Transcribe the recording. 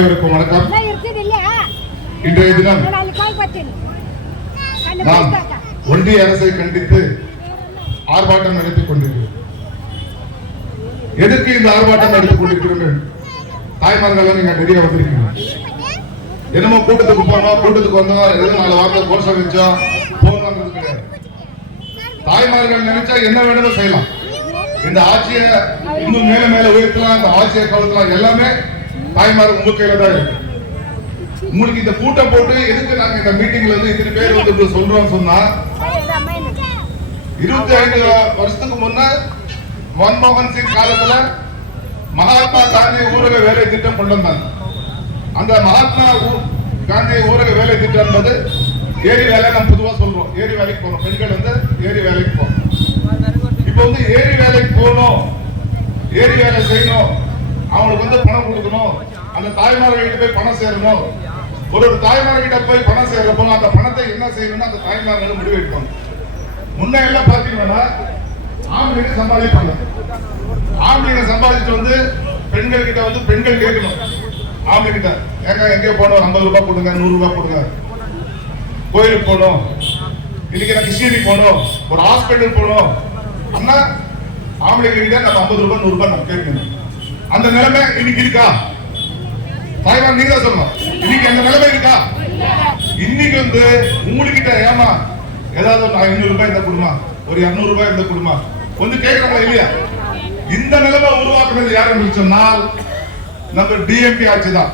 அனைவருக்கும் வணக்கம். இன்றைய தினம் நாம் ஒன்றிய அரசை கண்டித்து ஆர்ப்பாட்டம் நடத்திக் கொண்டிருக்கிறோம். எதற்கு இந்த ஆர்ப்பாட்டம் நடத்திக் கொண்டிருக்கிறோம் தாய்மார்கள் நீங்க நிறைய வந்திருக்கீங்க என்னமோ கூட்டத்துக்கு போனோம் கூட்டத்துக்கு வந்தோம் எது நாலு வார்த்தை கோஷம் வச்சோம். போனோம்ன்றது கிடையாது. தாய்மார்கள் நினைச்சா என்ன வேணுமோ செய்யலாம். இந்த ஆட்சியை இன்னும் மேல மேல உயர்த்தலாம் இந்த ஆட்சியை கவுத்தலாம் எல்லாமே தாய்மார் உங்க கையில தான் இருக்கு. உங்களுக்கு இந்த கூட்டம் போட்டு எதுக்கு நாங்க இந்த மீட்டிங்ல இருந்து இத்தனை பேர் வந்து சொல்றோம் சொன்னா இருபத்தி ஐந்து வருஷத்துக்கு முன்ன மன்மோகன் சிங் காலத்துல மகாத்மா காந்தி ஊரக வேலை திட்டம் கொண்டு வந்தாங்க. அந்த மகாத்மா காந்தி ஊரக வேலை திட்டம் என்பது ஏரி வேலை நம்ம பொதுவா சொல்றோம். ஏரி வேலைக்கு போறோம். பெண்கள் வந்து ஏரி வேலைக்கு போறோம் இப்போ வந்து ஏரி வேலைக்கு போகணும். ஏரி வேலை செய்யணும். அவங்களுக்கு வந்து பணம் கொடுக்கணும். அந்த தாய்மார்கிட்ட போய் பணம் சேரணும். ஒரு ஒரு தாய்மார்கிட்ட போய் பணம் சேர்றப்போ அந்த பணத்தை என்ன செய்யணும்னு அந்த தாய்மார்கள் முடிவெடுப்பாங்க முன்ன எல்லாம் பாத்தீங்கன்னா ஆம்பளைங்க சம்பாதிப்பாங்க. ஆம்பளைங்க சம்பாதிச்சு வந்து பெண்கள் கிட்ட வந்து பெண்கள் கேட்கணும். ஆம்பளை கிட்ட ஏங்க எங்கேயோ போனோம். ஐம்பது ரூபாய் கொடுங்க நூறு ரூபாய் கொடுங்க கோயிலுக்கு போகணும் இன்னைக்கு நான் கிருஷ்ணகிரி போகணும் ஒரு ஹாஸ்பிட்டல் போகணும் அண்ணா ஆம்பளை கிட்ட நம்ம ஐம்பது ரூபாய் நூறு ரூபாய் நம்ம கேட்கணும். அந்த நிலைமை இன்னைக்கு இருக்கா? தாய்மார் நீங்க சொல்லணும். இன்னைக்கு அந்த நிலைமை இருக்கா? இன்னைக்கு வந்து உங்ககிட்ட ஏமா ஏதாவது ஒரு ஐநூறு ரூபாய் இந்த குடுமா? ஒரு இரநூறு ரூபாய் இந்த குடுமா? கொஞ்சம் கேட்கறாங்களா இல்லையா? இந்த நிலைமை உருவாக்குறது யாருன்னு சொன்னால் நம்ம டிஎம்பி ஆட்சி தான்.